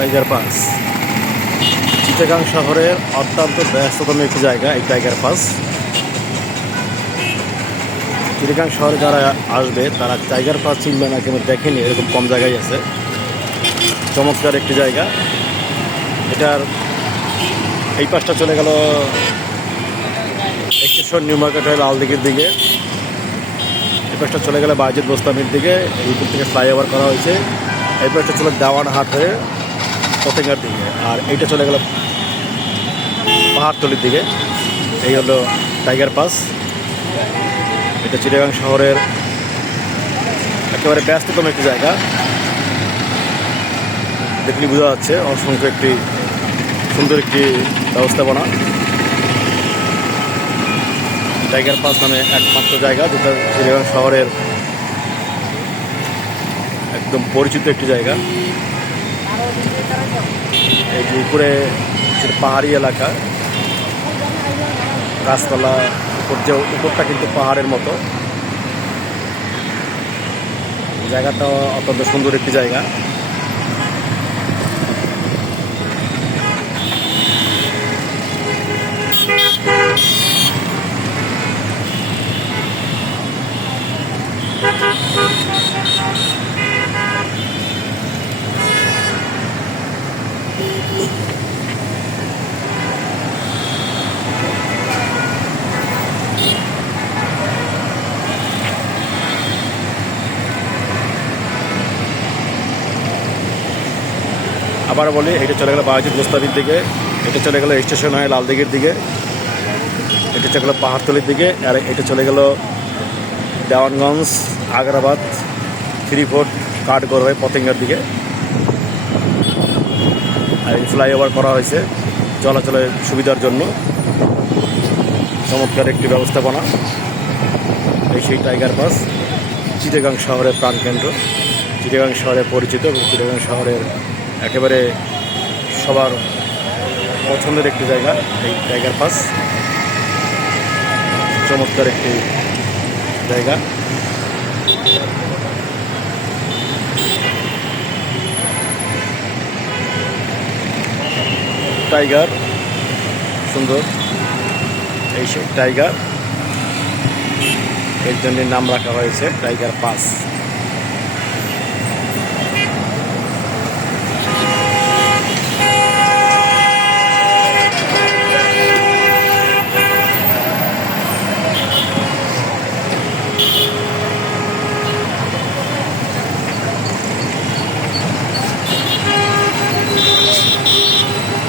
Tiger pass Chittagong শহরের অত্যন্ত ব্যস্ততম একটি জায়গা এই টাইগার পাস। চিটাগাং শহরে যারা আসবে তারা টাইগার পাস চিনবে না, কেন দেখেনি এরকম কম জায়গায় আছে। চমৎকার একটি জায়গা। এটার এই পাশটা চলে গেল স্টেশন নিউ মার্কেট হয়ে লালদিঘির দিকে, এই পাশটা চলে গেলে বায়েজিদ বোস্তামির দিকে, এই দিক থেকে ফ্লাইওভার করা হয়েছে। এই পাশটা চলে দেওয়ানহাট হয়ে পতেঙ্গার দিকে, আর এইটা চলে গেল পাহাড়তলির দিকে। এই হলো টাইগার পাস। এটা চিটাগাং শহরের একেবারে ব্যস্ততম একটি জায়গা। দেখলে বোঝা যাচ্ছে অসংখ্য একটি সুন্দর একটি ব্যবস্থাপনা। টাইগার পাস নামে একমাত্র জায়গা যেটা চিটাগাং শহরের একদম পরিচিত একটি জায়গা। এই যে উপরে পাহাড়ি এলাকা, গাছপালা, উপরটা কিন্তু পাহাড়ের মতো। জায়গাটা অত্যন্ত সুন্দর একটি জায়গা। আবার বলি, এটা চলে গেল বায়েজিদ বোস্তামির দিকে, এটা চলে গেল স্টেশন হয়ে লালদিঘির দিকে, এটা চলে গেল পাহাড়তলির দিকে, আর এটা চলে গেল দেওয়ানগঞ্জ, আগ্রাবাদ, ফ্রিফোর্ট, কাঠগড় হয়ে পতেঙ্গার দিকে। আর এই ফ্লাইওভার করা হয়েছে চলাচলের সুবিধার জন্য। চমৎকার একটি ব্যবস্থাপনা। এই সেই টাইগার পাস, চিটাগাং শহরের প্রাণকেন্দ্র, চিটাগাং শহরে পরিচিত এবং চিটাগাং শহরের একেবারে সবার পছন্দের একটি জায়গা এই টাইগার পাস। চমৎকার একটি জায়গা। টাইগার সুন্দর, এই সেই টাইগার, এর জন্য নাম রাখা হয়েছে টাইগার পাস।